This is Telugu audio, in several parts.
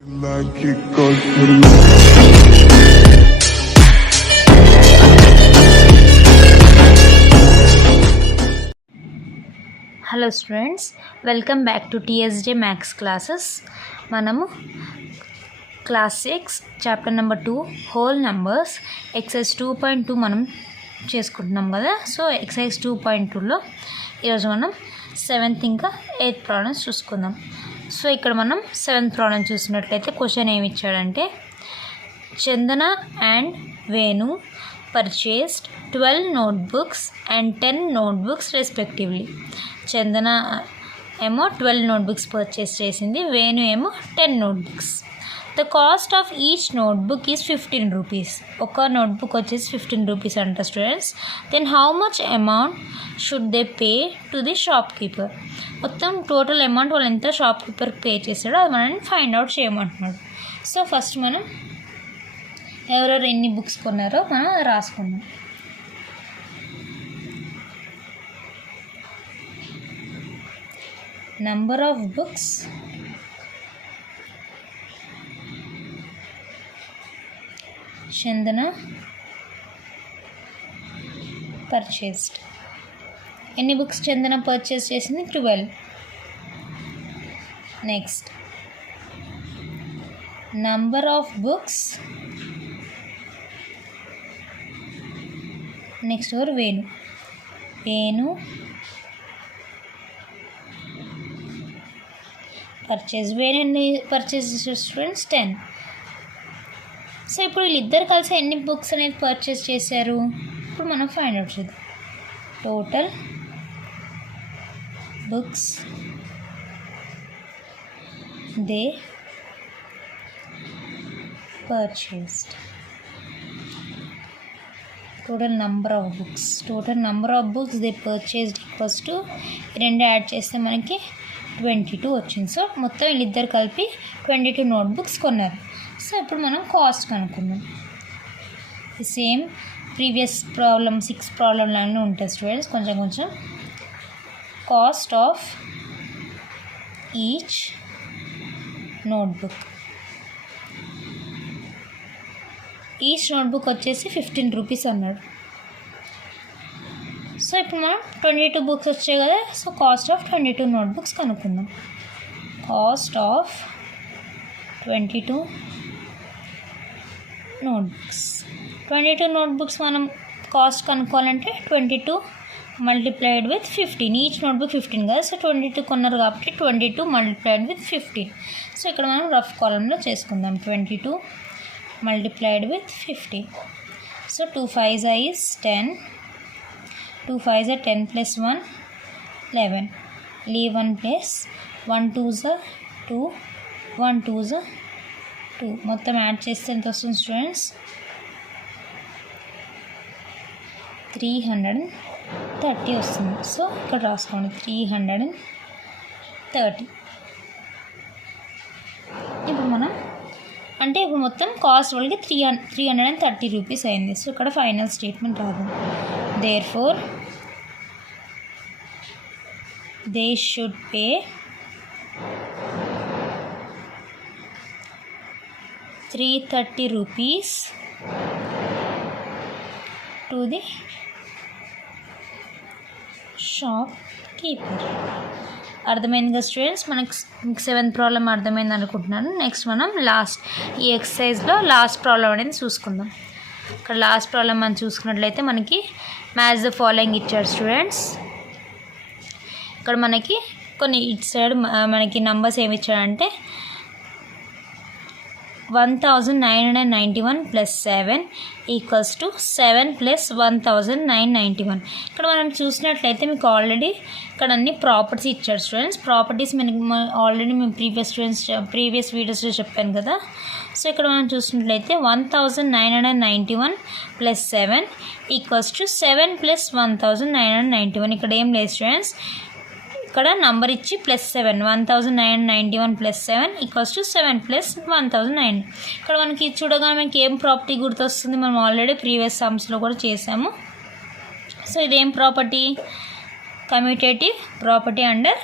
Hello students, welcome back to TSJ maths classes. మనము class 6 chapter number 2 whole numbers exercise 2.2 మనం చేసుకుంటున్నాం కదా. సో ఎక్సైజ్ 2.2లో ఈరోజు మనం 7th ఇంకా 8th ప్రాబ్లమ్స్ చూసుకుందాం. సో ఇక్కడ మనం 7th ప్రాబ్లం చూసినట్లయితే క్వశ్చన్ ఏమి ఇచ్చాడంటే, Chandana and Venu purchased 12 notebooks and 10 notebooks respectively. Chandana ఏమో 12 notebooks పర్చేస్ చేసింది, వేణు ఏమో 10 notebooks. The cost of each notebook is 15 rupees. ఒక నోట్బుక్ వచ్చేసి 15 రూపీస్ అంట students. Then how much amount should they pay to the shopkeeper. మొత్తం టోటల్ అమౌంట్ వాళ్ళు ఎంత షాప్ కీపర్కి పే చేస్తాడో అది మనల్ని ఫైండ్ అవుట్ చేయమంటున్నాడు. సో ఫస్ట్ మనం ఎవరెవరు ఎన్ని బుక్స్ కొన్నారో మనం రాసుకుందాం. Number of books, Chandana purchased. ఎన్ని బుక్స్ చందన పర్చేస్ చేసింది? 12. Next number of books, next ఎవరు? Venu. Venu purchase. Venu purchase students 10. So ఇప్పుడు వీళ్ళిద్దరు కలిసి ఎన్ని బుక్స్ అనేది పర్చేస్ చేశారు ఇప్పుడు మనం ఫైండ్ అవుట్ చేద్దాం. Total books they purchased. Total number of books they purchased equals to రెండు యాడ్ చేస్తే మనకి 22 వచ్చింది. సో మొత్తం వీళ్ళిద్దరు కలిపి 22 నోట్బుక్స్ కొన్నారు. సో ఇప్పుడు మనం కాస్ట్ కనుక్కుందాం. సేమ్ ప్రీవియస్ ప్రాబ్లమ్ 6 ప్రాబ్లమ్ లాగానే ఉంటుంది స్టూడెంట్స్. కొంచెం cost of each notebook. Each notebook వచ్చేసి 15 రూపీస్ అన్నాడు. సో ఇప్పుడు మనం 22 బుక్స్ వచ్చాయి కదా. సో కాస్ట్ ఆఫ్ 22 నోట్బుక్స్ కనుక్కుందాం. Cost of 22 notebooks. 22 నోట్బుక్స్ మనం కాస్ట్ కనుక్కోవాలంటే 22 మల్టిప్లైడ్ విత్ 15. ఈచ్ నోట్బుక్ 15 కదా. సో 22 కొన్నారు కాబట్టి 22 మల్టిప్లైడ్ విత్ 15. సో ఇక్కడ మనం రఫ్ కాలంలో చేసుకుందాం. 22 multiplied with 50. So 2 5s is 10. 2 5s are 10 plus 1 11. Leave 1 place. 1 2s are 2. 1 2s are 2. మొత్తం యాడ్ చేస్తే ఎంత వస్తుంది స్టూడెంట్స్? 330 వస్తుంది. సో ఇక్కడ రాసుకోండి 330. ఇప్పుడు మనం ఇప్పుడు మొత్తం కాస్ట్ వాళ్ళకి 330 రూపీస్ అయింది. సో ఇక్కడ ఫైనల్ స్టేట్మెంట్ రాదు. Therefore they should pay 330 rupees to the shop keeper. అర్థమైంది కదా స్టూడెంట్స్? మనకి 7th ప్రాబ్లం అర్థమైంది అనుకుంటున్నాను. నెక్స్ట్ మనం ఈ ఎక్సర్సైజ్లో లాస్ట్ ప్రాబ్లం అనేది చూసుకుందాం. ఇక్కడ లాస్ట్ ప్రాబ్లం మనం చూసుకున్నట్లయితే మనకి మ్యాచ్ ద ఫాలోయింగ్ ఇచ్చారు స్టూడెంట్స్. ఇక్కడ మనకి కొన్ని ఇటు సైడ్ మనకి నంబర్స్ ఏమి ఇచ్చాడంటే 1991 ప్లస్ 7 ఈక్వల్స్ టు 7 ప్లస్ 1991. ఇక్కడ మనం చూసినట్లయితే మీకు ఆల్రెడీ ఇక్కడ అన్ని ప్రాపర్టీస్ ఇచ్చారు స్టూడెంట్స్. ప్రాపర్టీస్ మనకి ఆల్రెడీ మేము ప్రీవియస్ వీడియోస్లో చెప్పాను కదా. సో ఇక్కడ మనం చూసినట్లయితే 1991 ప్లస్ 7 ఈక్వల్స్ టు 7 ప్లస్ 1991. ఇక్కడ ఏం లేదు స్టూడెంట్స్, ఇక్కడ నంబర్ ఇచ్చి plus 7 1991 plus 7 equals to 7 plus 1009. ఇక్కడ మనకి చూడగానే మనకి ఏం ప్రాపర్టీ గుర్తొస్తుంది? మనం ఆల్రెడీ ప్రీవియస్ సమ్స్లో కూడా చేసాము. సో ఇదేం property? Commutative property under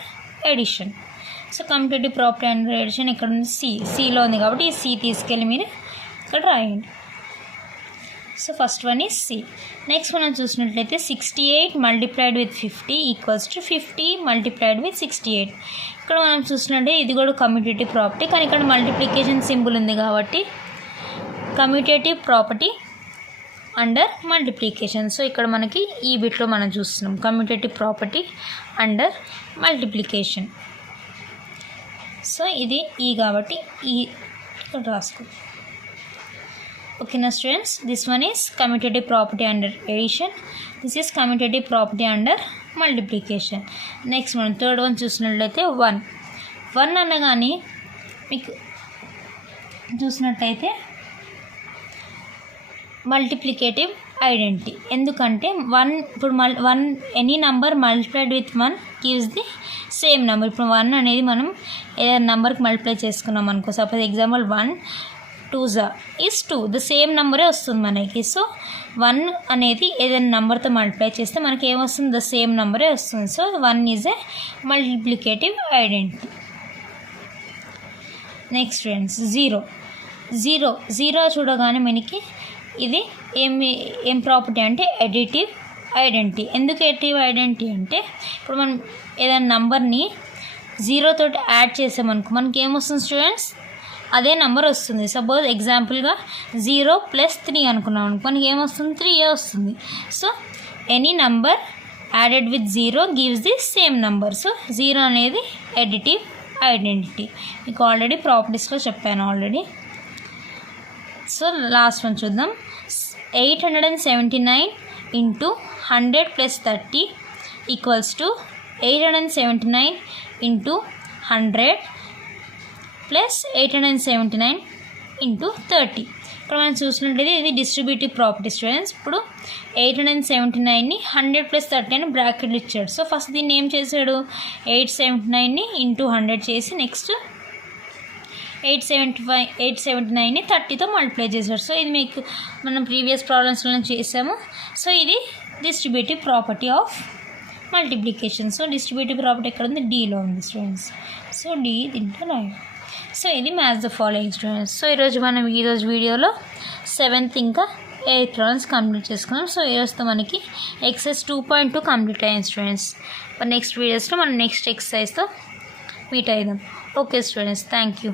addition. So commutative property under addition ఇక్కడ ఉంది సిలో ఉంది కాబట్టి ఈ సి తీసుకెళ్ళి మీరు ఇక్కడ రాయండి. So first one is C. Next మనం చూసినట్లయితే 68 multiplied with 50 equals to 50 multiplied with 68. ఇక్కడ మనం చూసినట్టే ఇది కూడా కమ్యూటేటివ్ ప్రాపర్టీ, కానీ ఇక్కడ మల్టిప్లికేషన్ సింబల్ ఉంది కాబట్టి commutative property under multiplication. So ఇక్కడ మనకి ఈ బిట్లో మనం చూస్తున్నాం commutative property under multiplication. So ఇది ఈ కాబట్టి ఈ ఇక్కడ రాసుకో. ఓకేనా students, this one is commutative property under addition, this is commutative property under multiplication. Next మనం థర్డ్ వన్ చూసినట్లయితే 1 అనగానే మీకు చూసినట్లయితే మల్టిప్లికేటివ్ ఐడెంటిటీ. ఎందుకంటే 1 ఇప్పుడు 1 any number multiplied with 1 gives the same number. ఇప్పుడు 1 అనేది మనం ఏదైనా నెంబర్కి మల్టిప్లై చేసుకున్నాం అనుకో, suppose example 1 2 is 2, the same నెంబరే వస్తుంది మనకి. సో 1 అనేది ఏదైనా నెంబర్తో మల్టిప్లై చేస్తే మనకి ఏమొస్తుంది, ద సేమ్ నెంబరే వస్తుంది. So 1 is a multiplicative identity. Next friends 0 చూడగానే మనకి ఇది ఏం ప్రాపర్టీ అంటే ఎడిటివ్ ఐడెంటిటీ. ఎందుకు ఎడిటివ్ ఐడెంటిటీ అంటే ఇప్పుడు మనం ఏదైనా నంబర్ని 0 తోటి యాడ్ చేసామనుకో మనకి ఏమొస్తుంది స్టూడెంట్స్, అదే నెంబర్ వస్తుంది. సపోజ్ ఎగ్జాంపుల్గా 0 + 3 అనుకున్నాం అనుకో మనకి ఏమొస్తుంది, 3 వస్తుంది. So any number added with 0 gives the same number. So 0 అనేది ఎడిటివ్ ఐడెంటిటీ. మీకు ఆల్రెడీ ప్రాపర్టీస్లో చెప్పాను ఆల్రెడీ. సో లాస్ట్ వన్ చూద్దాం. 879 × 100 + 30 ఈక్వల్స్ టు 879 × 100 + 879 × 30. ఇక్కడ మనం చూసినట్లయితే ఇది డిస్ట్రిబ్యూటివ్ ప్రాపర్టీ స్టూడెంట్స్. ఇప్పుడు 879ని 100 + 30 అని బ్రాకెట్లు ఇచ్చాడు. సో ఫస్ట్ దీన్ని ఏం చేశాడు, 879ని × 100 చేసి నెక్స్ట్ 879ని 30తో మల్టిప్లై చేశాడు. సో ఇది మీకు మనం ప్రీవియస్ ప్రాబ్లమ్స్లో చేసాము. సో ఇది distributive property of multiplication. So distributive property ఎక్కడ ఉంది, డీలో ఉంది స్టూడెంట్స్. సో డి దీంట్లో రాయండి. సో ఇది maths the following students. So ఈరోజు మనం ఈరోజు వీడియోలో 7th ఇంకా 8th ప్రాబ్లమ్స్ కంప్లీట్ చేసుకున్నాం. సో ఈరోజుతో మనకి ఎక్సర్సైజ్ 2.2 కంప్లీట్ అయ్యింది స్టూడెంట్స్. నెక్స్ట్ వీడియోస్లో మనం నెక్స్ట్ ఎక్సర్సైజ్తో మీట్ అయిదాం. Okay students, thank you.